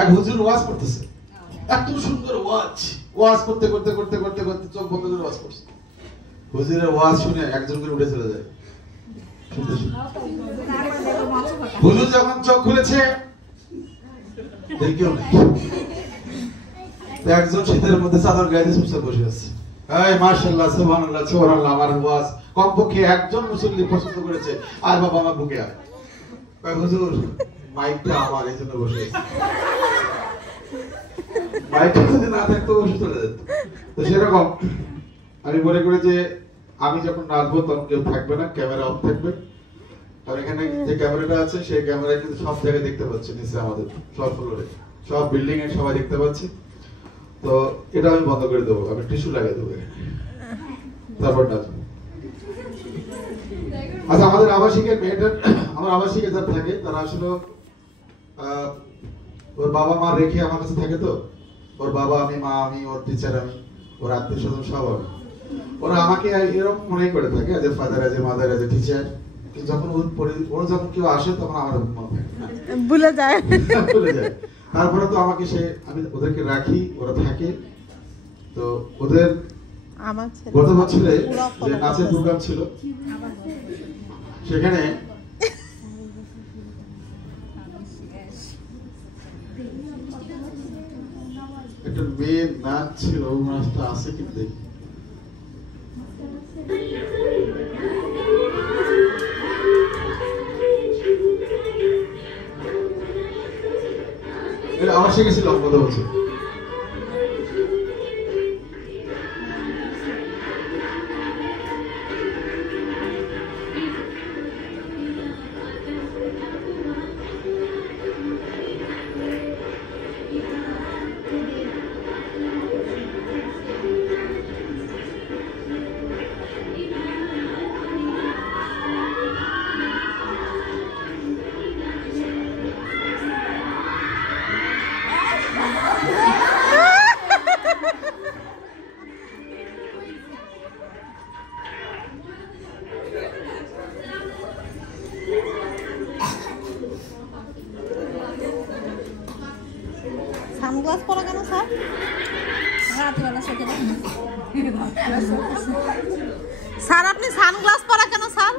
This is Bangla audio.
এক হুজুর ওয়াজ করতেছে, এত সুন্দর ওয়াজ করতে করতে করতে করতে করতে চোখ বন্ধ করে ওয়াজ করছে। হুজুরের ওয়াজ শুনে একজন করে উঠে চলে যায়। হুজুর যখন চোখ খুলেছে কেউ নেই, একজন শীতের মধ্যে চাদর গায়ে চুপচাপ বসে আছে। মাশাআল্লাহ, সুবহানাল্লাহ, সুবহানাল্লাহ, আমার ওয়াজ কমপক্ষে একজন মুসল্লি পছন্দ করেছে। আর বাবা আমার বুকে আয়। হুজুর মাইকটা আমার, এই জন্য বসে আছে। মাইকটা যদি না থাকতো বসে চলে যেত। তো সেরকম আমি মনে করি যে আমি যখন নাচবো তখন কেউ থাকবে না, ক্যামেরা অফ থাকবে। আর এখানে যে ক্যামেরাটা আছে সেই ক্যামেরায় কিন্তু সব জায়গায় দেখতে পাচ্ছি, নিচে আমাদের সব ফ্লোরে সব বিল্ডিং এ সবাই দেখতে পাচ্ছি। তো এটা আমি বন্ধ করে দেবো, আমি টিস্যু লাগিয়ে দেবো, তারপর নাচবো। আচ্ছা, আমাদের আবাসিকের মেয়েটার, আমার আবাসিকে যারা থাকে তারা আসলে ওর বাবা মা রেখে আমার কাছে থাকে। তো ওর বাবা আমি, মা আমি, ওর টিচার আমি, ওর আত্মীয় স্বজন সব আমি। ওরা আমাকে এরকম মনে করে থাকে যে father as a mother as a teacher. যখন ওর যখন কেউ আসে তখন আমার ভুলে যায়। তারপরে তো আমাকে আমি ওদেরকে রাখি, ওরা থাকে। তো ওদের গত বছরে যে নাচের প্রোগ্রাম ছিল সেখানে একটা মেয়ে নাচ ছিল, নাচটা আছে কিন্তু দেখি। আমার শিখেছিলাম গত বছর। সানগ্লাস পরা কেন স্যার? স্যার আপনি সানগ্লাস পরা কেন স্যার?